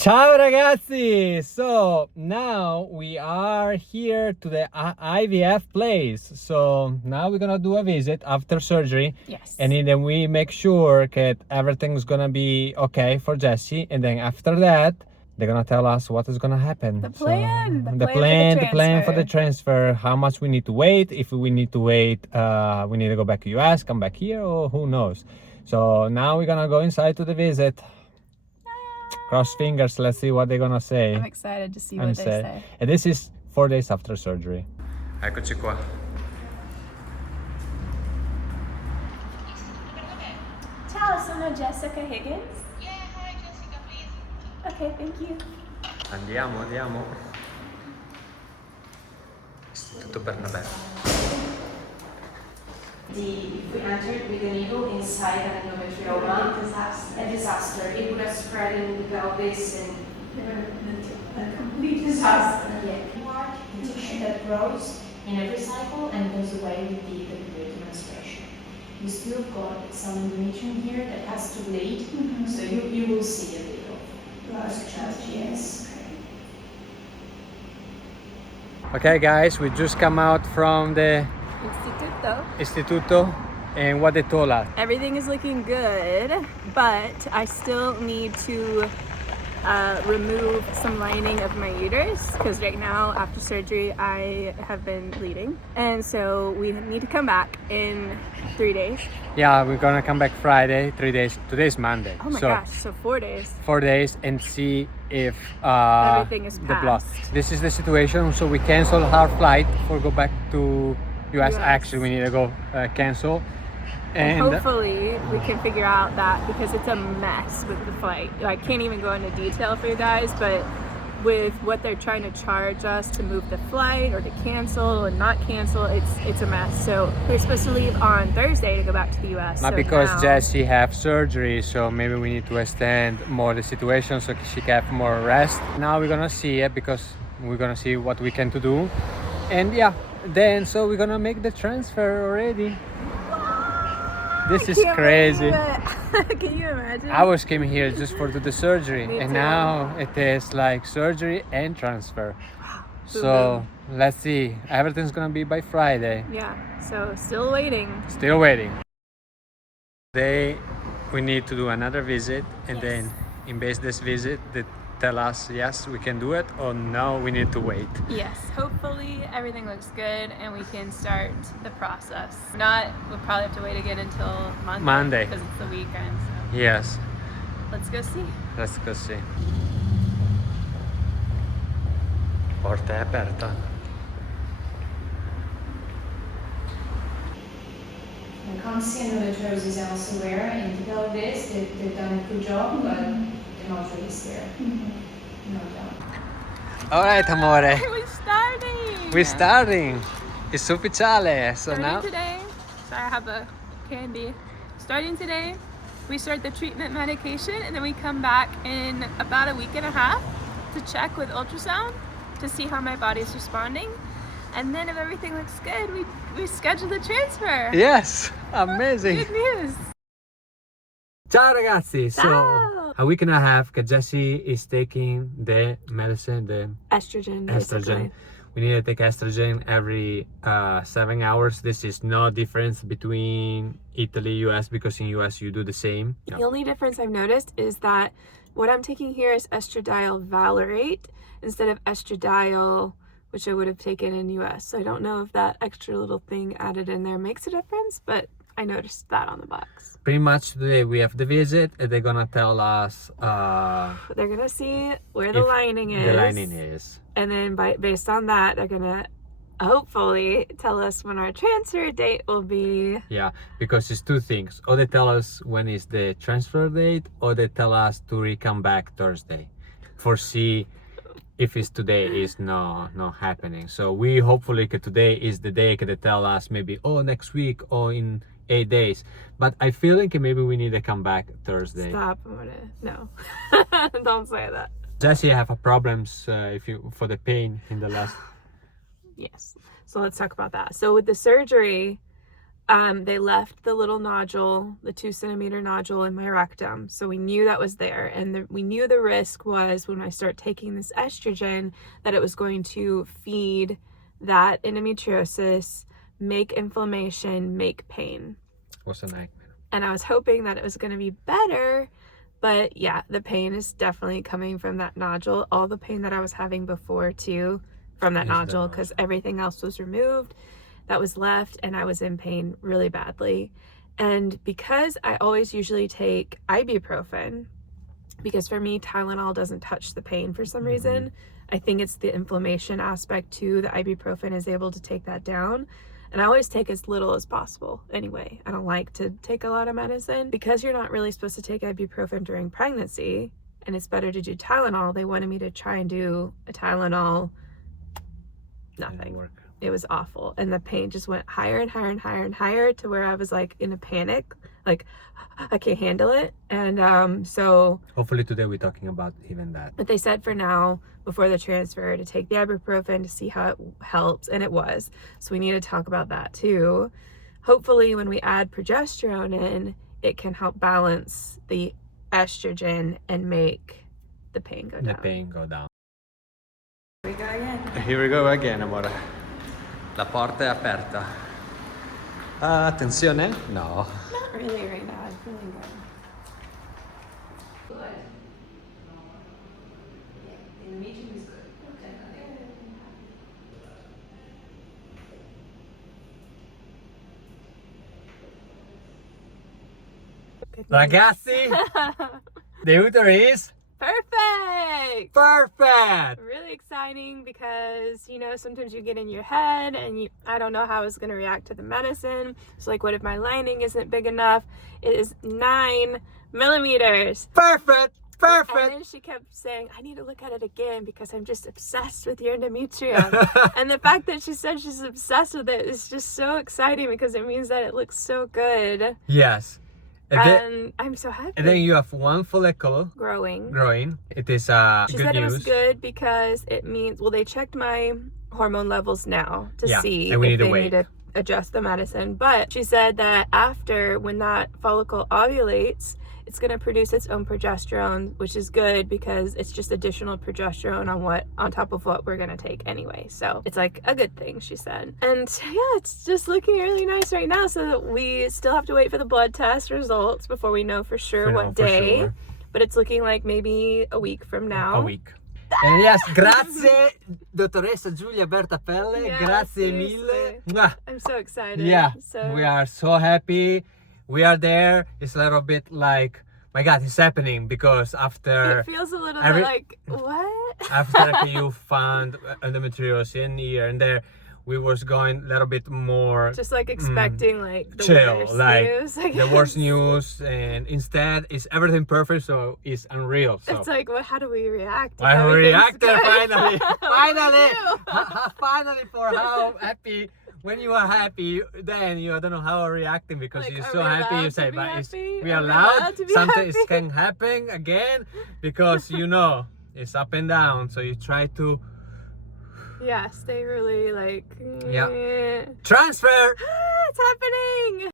Ciao ragazzi! So now we are here to the IVF place. So now we're gonna do a visit after surgery. Yes. And then we make sure that everything's gonna be okay for Jessi. And then after that, they're gonna tell us what is gonna happen. The plan. So, the plan for the transfer. How much we need to wait. If we need to wait, we need to go back to US, come back here, or who knows. So now we're gonna go inside to the visit. Cross fingers, let's see what they're gonna say. I'm excited to see what they say. And this is 4 days after surgery. Eccoci qua. Ciao, sono Jessica Higgins. Yeah, hi Jessica, please. Okay, thank you. Andiamo. Istituto Bernabé. If we entered with a needle inside an endometrioma, a disaster. It would have spread in the pelvis and A complete disaster. mark the tissue that grows in every cycle and goes away with the period menstruation. You still got some endometrium here that has to bleed, so you will see a bit of discharge, yes. Okay guys, we just come out from the Instituto. Istituto and what they told us. Everything is looking good, but I still need to remove some lining of my uterus because right now after surgery I have been bleeding, and so we need to come back in 3 days. Yeah, we're gonna come back Friday, 3 days. Today's Monday. Oh my gosh, so 4 days. 4 days and see if Everything is the blood. passed. This is the situation, so we cancel our flight for go back to US. US. Actually, we need to go cancel. And hopefully we can figure out that, because it's a mess with the flight. I can't even go into detail for you guys, but with what they're trying to charge us to move the flight or to cancel and not cancel, it's a mess. So we're supposed to leave on Thursday to go back to the US. But so because now, Jessi have surgery, so maybe we need to extend more the situation so she can have more rest. Now we're gonna see it because we're gonna see what we can to do. And yeah, then so we're gonna make the transfer already. This is can't crazy. believe it. Can you imagine? I was came here just for the surgery, Me and too. now it is like surgery and transfer. Boom, So let's see. Everything's gonna be by Friday. Yeah, so still waiting. Still waiting. Today we need to do another visit, and Yes. then in base this visit they tell us yes we can do it, or no we need to wait. Yes, hopefully everything looks good and we can start the process. If not, we'll probably have to wait again until Monday. Because it's the weekend, so Yes, let's go see. let's go see. Porta è aperta. I can't see endometriosis elsewhere in the pelvis. They've done a good job, but the nodule is there. No doubt. Alright amore, We're starting! we're starting. It's ufficiale. So Starting now today. Sorry, I have a candy. Starting today, we start the treatment medication and then we come back in about a week and a half to check with ultrasound to see how my body's responding. And then if everything looks good, we schedule the transfer. yes, amazing. Good news. Ciao ragazzi. So Ciao. a week and a half that Jessi is taking the medicine, the Estrogen. estrogen. We need to take estrogen every 7 hours. This is no difference between Italy, US, because in US you do the same. The only difference I've noticed is that what I'm taking here is estradiol valerate instead of estradiol, which I would have taken in US. So I don't know if that extra little thing added in there makes a difference, but I noticed that on the box. Pretty much today we have the visit, and they're gonna tell us They're gonna see where the if lining is. the lining is. And then based on that, they're gonna hopefully tell us when our transfer date will be. Yeah, because it's two things. Or they tell us when is the transfer date, or they tell us to come back Thursday. Foresee if it's today is not happening. So we hopefully today is the day they tell us maybe next week or in 8 days. But I feel like maybe we need to come back Thursday. Stop! I'm gonna no. Don't say that. Jessi have a problems for the pain in the last. Yes. So let's talk about that. So with the surgery, they left the little nodule, the 2 centimeter nodule in my rectum. So we knew that was there. And we knew the risk was when I start taking this estrogen that it was going to feed that endometriosis, make inflammation, make pain. Was a nightmare. And I was hoping that it was going to be better. But yeah, the pain is definitely coming from that nodule. All the pain that I was having before too from that nodule, because everything else was removed that was left, and I was in pain really badly. And because I always usually take ibuprofen, because for me Tylenol doesn't touch the pain for some reason. I think it's the inflammation aspect too. The ibuprofen is able to take that down. And I always take as little as possible anyway. I don't like to take a lot of medicine. Because you're not really supposed to take ibuprofen during pregnancy, and it's better to do Tylenol, they wanted me to try and do a Tylenol. Nothing. It was awful. And the pain just went higher and higher and higher and higher to where I was like in a panic. Like, I can't handle it. And so hopefully today we're talking about even that. But they said for now, before the transfer, to take the ibuprofen to see how it helps, and it was. So we need to talk about that too. Hopefully when we add progesterone in, it can help balance the estrogen and make the pain go down. The pain go down. Here we go again. Here we go again, amore. La porta è aperta. Attenzione? No. Not really right now. I'm feeling good. Ragazzi, the uterus is Perfect! perfect! Really exciting because, you know, sometimes you get in your head and I don't know how it's going to react to the medicine. So like, what if my lining isn't big enough? It is 9 millimeters. Perfect! And Perfect! then she kept saying, I need to look at it again because I'm just obsessed with your endometrium. And the fact that she said she's obsessed with it is just so exciting because it means that it looks so good. Yes. And I'm so happy. And then you have one follicle growing. It is She good said it news. was good because it means, well, they checked my hormone levels now to see and we if need to they wait. need to adjust the medicine. But she said that after, when that follicle ovulates, it's going to produce its own progesterone, which is good because it's just additional progesterone on top of what we're going to take anyway. So it's like a good thing, she said. And yeah, it's just looking really nice right now. So we still have to wait for the blood test results before we know for sure what day. Sure. But it's looking like maybe a week from now. A week. And yes, grazie, dottoressa Giulia Bertapelle. Yeah, grazie seriously. mille. I'm so excited. Yeah, So we are so happy. We are there. It's a little bit like, my God, it's happening because after it feels a little bit like, what? after you found endometriosis in here and there, we was going a little bit more Just like expecting like the chill, worst like news, I the worst guess. news, and instead it's everything perfect, so it's unreal. So It's like, well, how do we react? if I everything's reacted good? finally, What do we do? finally for how happy. When you are happy, then you don't know how reacting because Like, you're are so we happy. You allowed say, to be but happy? we Are are we allowed. allowed to be Something happy? can happen again because you know it's up and down. So you try to Yeah, stay really like, transfer. it's happening.